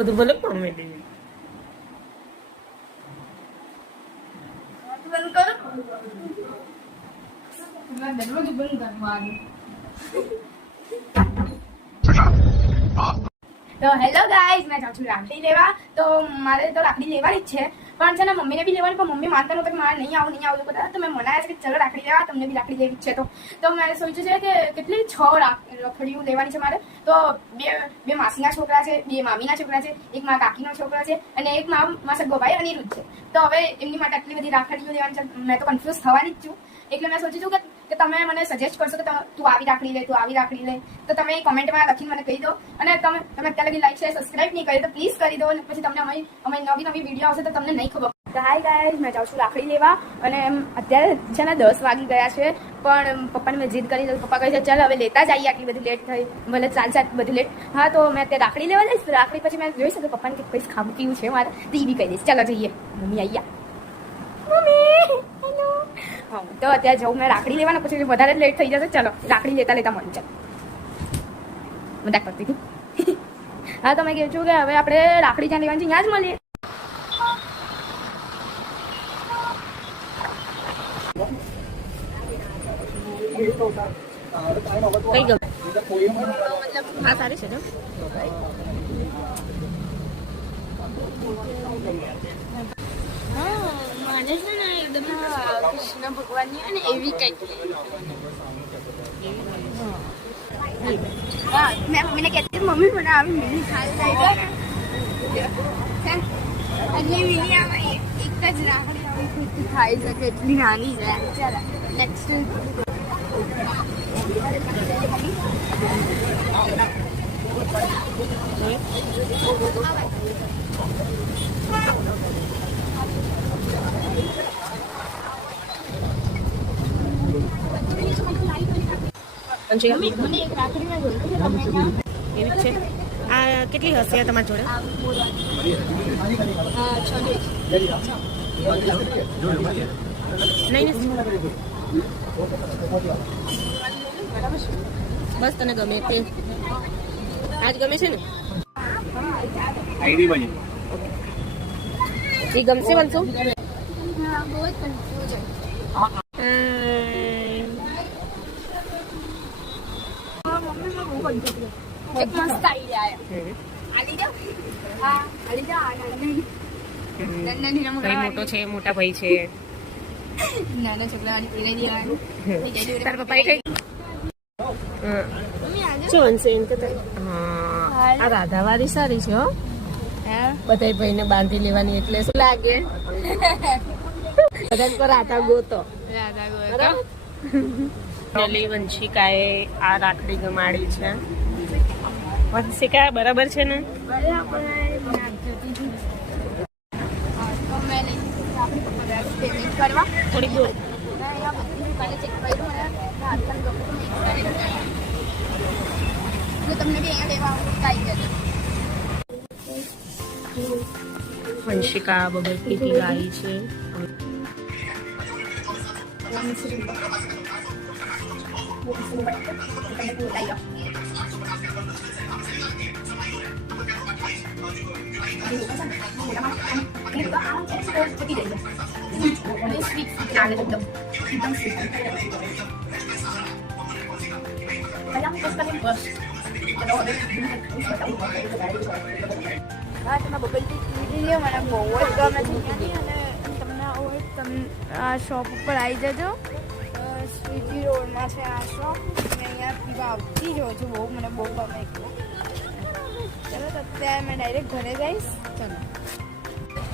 બધું બોલો કોમેડી બંધ કરો દરવાજો બંધ કરવાનું. તો હેલો ગાઈઝ, મેં જાઉં છું રાખડી લેવા. તો મારે તો રાખડી લેવાની જ છે, પણ છે ને મમ્મીને બી લેવાની, પણ મમ્મી માનતા નહોતા કે મારે નહીં આવું બધા. તો મેં મનાયા છે કે ચલો રાખડી લેવા, તમને બી રાખડી લેવી જ છે. તો મેં સોચ્યું છે કે કેટલી 6 રાખડીઓ લેવાની છે મારે. તો બે માસીના છોકરા છે, 2 મામીના છોકરા છે, એક મારા કાકીનો છોકરો છે અને એક મારા સગો ભાઈ અનિરુદ્ધ છે. તો હવે એમની માટે આટલી બધી રાખડીઓ લેવાની છે, મેં તો કન્ફ્યુઝ થવાની જ છું. એટલે મેં સોચ્યું છું કે તમે મને સજેસ્ટ કરશો કે તું આવી રાખડી લે, તું આવી રાખડી લે. તો તમે કોમેન્ટમાં લખીને મને કહી દો. અને તમે અત્યારે લગી લાઈક શેર સબસ્ક્રાઇબ નહીં કરી તો પ્લીઝ કરી દો. અને પછી તમને અમારી નવી વિડીયો આવશે તો તમને નહીં ખબર. તો હાય ગાઈઝ, મેં જાઉં છું રાખડી લેવા. અને અત્યારે છે ને 10 વાગી ગયા છે, પણ પપ્પાને મેં જીદ કરી. પપ્પા કહે છે ચાલ હવે લેતા જઈએ, આટલી બધી લેટ થઈ, ભલે ચાલશે બધું લેટ. હા, તો મેં અત્યારે રાખડી લેવા જઈશ. રાખડી પછી મેં જોઈશ કે પપ્પાને કે કંઈ ખાવું પીવું છે મારે, તો એ બી કહી દઈશ. ચાલો જઈએ. મમ્મી આવી હા, તો અત્યારે જવું મેં રાખડી લેવાના, પછી વધારે લેટ થઈ જશે. ચાલો રાખડી લેતા લેતા મળી. ચાલો મજાક કરતી હતી. હા, તો મેં કહું છું કે હવે આપણે રાખડી જ્યાં લેવાની છે ત્યાં જ મળીએ. કઈ ગમે મતલબ હા સારી છે ને મને છે ને એકદમ કૃષ્ણ ભગવાનની અને એવી કંઈક. હા, મેં મમ્મીને કહેતી મમ્મી મને આવી મિની ખાલી થાય છે. આટલી મિની આમાં એક જ રાખડી આવી ખુશી થાય શકે એટલી નાની છે. ચાલો નેક્સ્ટ. એવી છે. આ કેટલી હશે તમારી જોડે? નહીં બસ તને ગમે તે આજ ગમે છે ને? એ ગમશે બનશો? એક મસ્ત આઈડિયા આલી જાઓ. હા, આલી જાઓ. ભાઈ મોટો છે, મોટા ભાઈ છે. નાના છોકરાની પીને દેવાનું. તાર પપ્પાએ કઈ શું બનશે એમ કે આ રાધાવાળી સારી છે હો. બધા ભાઈને બાંધી લેવાની એટલે શું લાગે? બધા પર રાધા ગોતો. વંશિકાએ આ રાખડી ગમાડી છે. વંશિકા બરાબર છે ને? થોડીક દૂર વંશિકા બગર પીટી ગાઈ છે. હા, તમે બબલ ટી લીધી લ્યો, મને બહુ જ ગમે છે. અને તમને હોય તમે આ શોપ ઉપર આવી જજો. સ્વીટી રોડમાં છે આ શોપ. મેં અહીંયા પીવા આવતી જ હોઉં છું. મને બહુ ગમે. ચાલો તો અત્યારે મેં ડાયરેક્ટ ઘરે જઈશ. ચાલો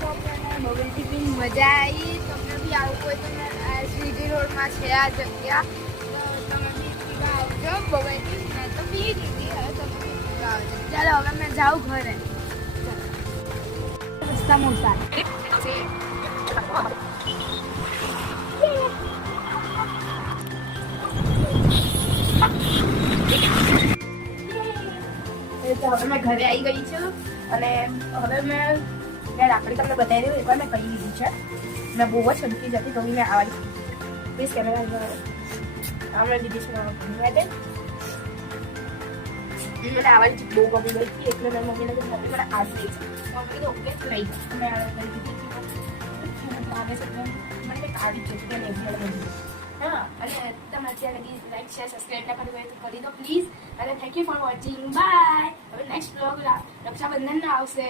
શોપ બબલ ટી પીને મજા આવી. તમને બી આવું હોય તો સ્વીટી રોડમાં છે આ જગ્યા. તો તમે બી પીવા આવજો બબલ ટી. મેં તો પી દીધી, હવે તમે બી પીવા આવજો. ચાલો હવે મેં જાઉં ઘરે. Montana. તો હવે મેં ઘરે આવી ગઈ છું અને હવે મેં રાખડી તમને બતાવી દઉં. એકવાર મેં કરી લીધી છે. મેં બહુ જ છડકી જતી તો મેં આવવાની પ્લીઝ કેમેરા હમણાં લીધી છે માટે. મને આવાની ચીજ બહુ ગમી ગઈ હતી એટલે મેં મમ્મીને કીધું મમ્મી મને આ જ લઈ છે મમ્મી કીધું ઓકે લઈ જા મેં આ લઈ દીધી આવે છે મને કંઈક આવી જ છે ને હા અને તમે અત્યારે લગી લાઈક શેર સબસ્ક્રાઈબ ના કર્યું હોય તો કરી દો પ્લીઝ અને thank you for watching bye હવે નેક્સ્ટ બ્લોગ રક્ષાબંધનનો આવશે